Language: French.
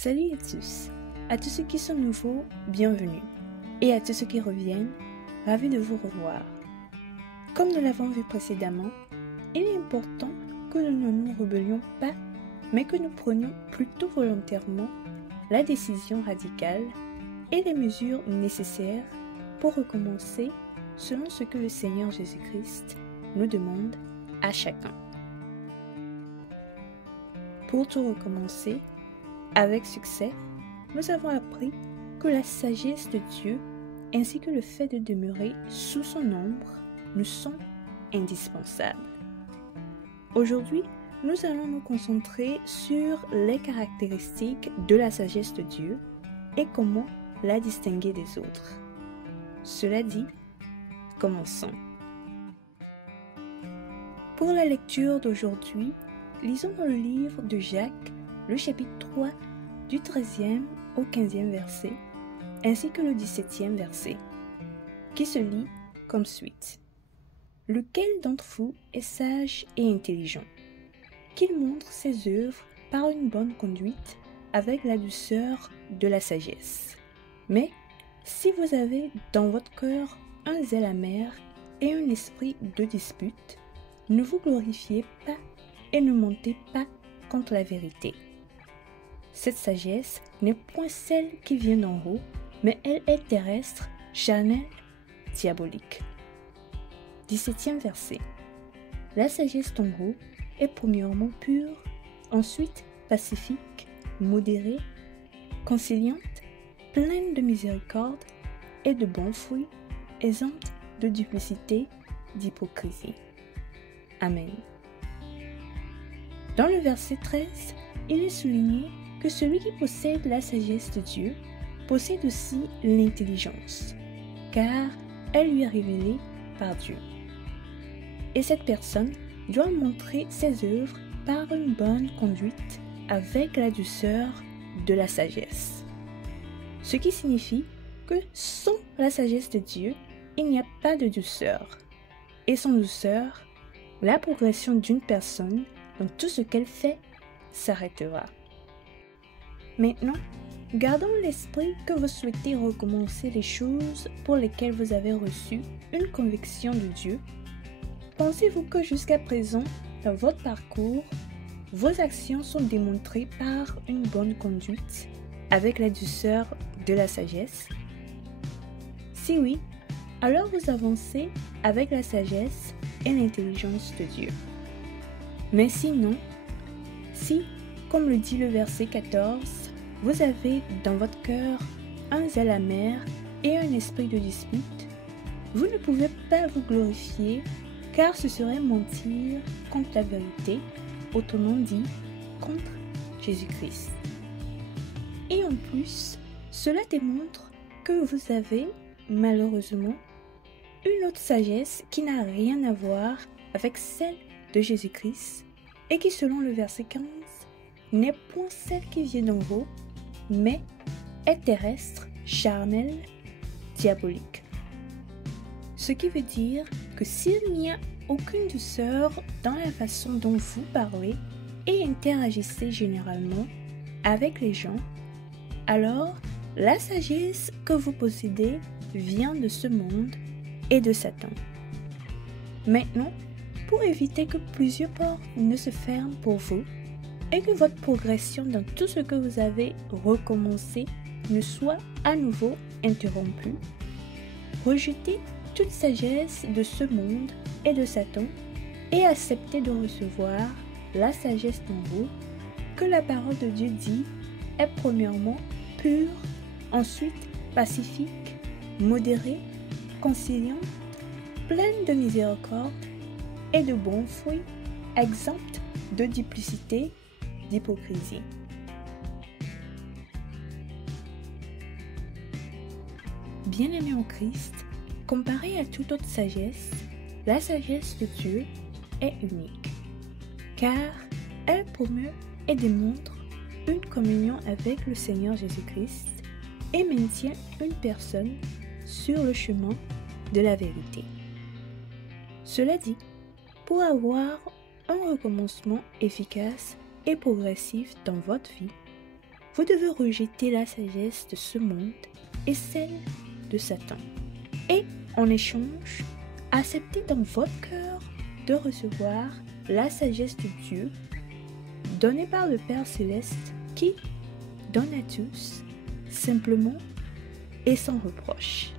Salut à tous ceux qui sont nouveaux, bienvenue, et à tous ceux qui reviennent, ravis de vous revoir. Comme nous l'avons vu précédemment, il est important que nous ne nous rebellions pas, mais que nous prenions plutôt volontairement la décision radicale et les mesures nécessaires pour recommencer selon ce que le Seigneur Jésus-Christ nous demande à chacun. Pour tout recommencer, avec succès, nous avons appris que la sagesse de Dieu ainsi que le fait de demeurer sous son ombre nous sont indispensables. Aujourd'hui, nous allons nous concentrer sur les caractéristiques de la sagesse de Dieu et comment la distinguer des autres. Cela dit, commençons. Pour la lecture d'aujourd'hui, lisons dans le livre de Jacques, le chapitre 3, du 13e au 15e verset, ainsi que le 17e verset, qui se lit comme suite. Lequel d'entre vous est sage et intelligent? Qu'il montre ses œuvres par une bonne conduite avec la douceur de la sagesse. Mais si vous avez dans votre cœur un zèle amer et un esprit de dispute, ne vous glorifiez pas et ne montez pas contre la vérité. Cette sagesse n'est point celle qui vient d'en haut, mais elle est terrestre, charnelle, diabolique. 17e verset. La sagesse d'en haut est premièrement pure, ensuite pacifique, modérée, conciliante, pleine de miséricorde et de bons fruits, exempte de duplicité, d'hypocrisie. Amen. Dans le verset 13, il est souligné que celui qui possède la sagesse de Dieu possède aussi l'intelligence, car elle lui est révélée par Dieu. Et cette personne doit montrer ses œuvres par une bonne conduite avec la douceur de la sagesse. Ce qui signifie que sans la sagesse de Dieu, il n'y a pas de douceur. Et sans douceur, la progression d'une personne dans tout ce qu'elle fait s'arrêtera. Maintenant, gardons l'esprit que vous souhaitez recommencer les choses pour lesquelles vous avez reçu une conviction de Dieu. Pensez-vous que jusqu'à présent, dans votre parcours, vos actions sont démontrées par une bonne conduite avec la douceur de la sagesse? Si oui, alors vous avancez avec la sagesse et l'intelligence de Dieu. Mais sinon, si, comme le dit le verset 14, vous avez dans votre cœur un zèle amer et un esprit de dispute, vous ne pouvez pas vous glorifier, car ce serait mentir contre la vérité, autrement dit, contre Jésus-Christ. Et en plus, cela démontre que vous avez, malheureusement, une autre sagesse qui n'a rien à voir avec celle de Jésus-Christ et qui, selon le verset 15, n'est point celle qui vient d'en haut, mais est terrestre, charnelle, diabolique. Ce qui veut dire que s'il n'y a aucune douceur dans la façon dont vous parlez et interagissez généralement avec les gens, alors la sagesse que vous possédez vient de ce monde et de Satan. Maintenant, pour éviter que plusieurs portes ne se ferment pour vous et que votre progression dans tout ce que vous avez recommencé ne soit à nouveau interrompue, rejetez toute sagesse de ce monde et de Satan et acceptez de recevoir la sagesse d'en haut que la parole de Dieu dit est premièrement pure, ensuite pacifique, modérée, conciliante, pleine de miséricorde et de bons fruits, exempte de duplicité, d'hypocrisie. Bien-aimés en Christ, comparée à toute autre sagesse, la sagesse de Dieu est unique, car elle promeut et démontre une communion avec le Seigneur Jésus-Christ et maintient une personne sur le chemin de la vérité. Cela dit, pour avoir un recommencement efficace et progressif dans votre vie, vous devez rejeter la sagesse de ce monde et celle de Satan. Et en échange, acceptez dans votre cœur de recevoir la sagesse de Dieu donnée par le Père Céleste qui donne à tous simplement et sans reproche.